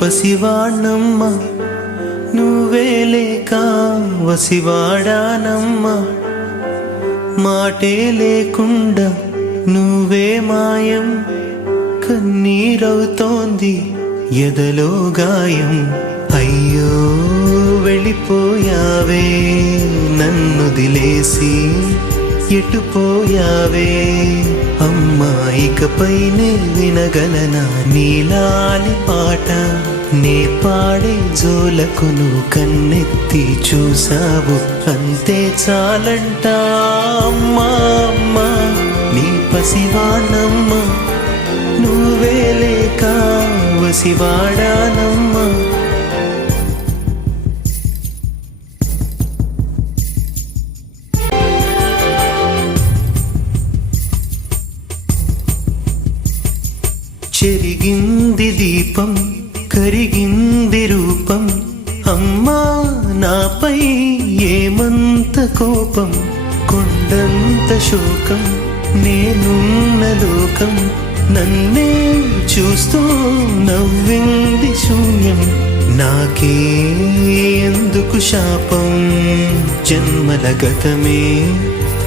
పసివాణ్ణమ్మ నువ్వే లేక వసివాడానమ్మ మాటే లేకుండా నువ్వే మాయం కన్నీరవుతోంది ఎదలో గాయం అయ్యో వెళ్ళిపోయావే నన్నుదిలేసి ఎటుపోయావే అమ్మా ఇకపైనే వినగలనా నీలాలి పాట నే పాడే జోలకు నువ్వు కన్నెత్తి చూసావు అంతే చాలంట అమ్మా అమ్మా నీ పసివాణమ్మ నువ్వే లేక వసివాడానమ్మా చెరిగింది దీపం కరిగింది రూపం అమ్మా నాపై ఏమంత కోపం కొండంత శోకం నేనున్న లోకం నన్నే చూస్తూ నవ్వింది శూన్యం నాకే ఎందుకు శాపం జన్మల గతమే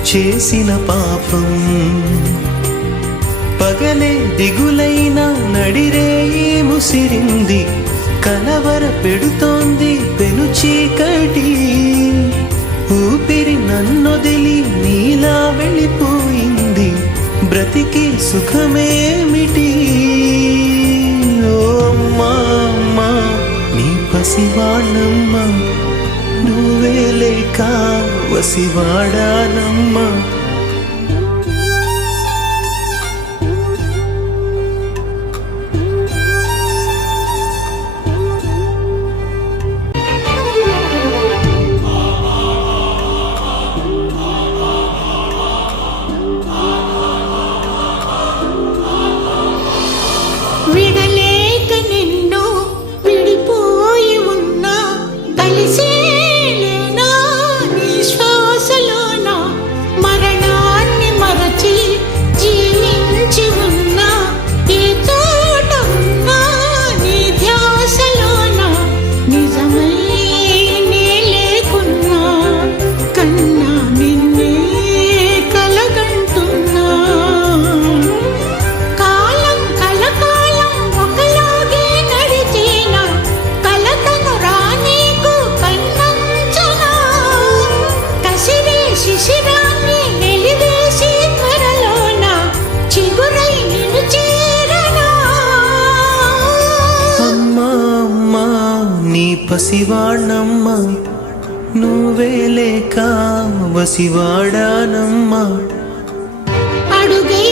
చేసిన పాపం పగలే దిగులైన నడిరేయి ముసిరింది కలవర పెడుతోంది పెను చీకటి ఊపిరి నన్నొదిలి నీలా వెళ్ళిపోయింది బ్రతికి సుఖమేమిటి ఓ అమ్మా అమ్మా నీ పసివాణమ్మ నువ్వే లేక వసివాడానమ్మా విడలేక నిన్ను విడిపోయి ఉన్నా కలిసేలేనా నీ శ్వాసలోన మరణాన్ని మరచి జీవించి ఉన్నా ఏ చోట ఉన్నా నీ ధ్యాసలోన నిజమై నే లేకున్నా కన్నా నిన్నే కలగంటున్నా శిశిరాన్ని వెలివేసి త్వరలోన చిగురై నిన్ను చేరనా అమ్మా అమ్మా నీ పసివాణమ్మ నువ్వే లేక వసివాడానమ్మా అడుగై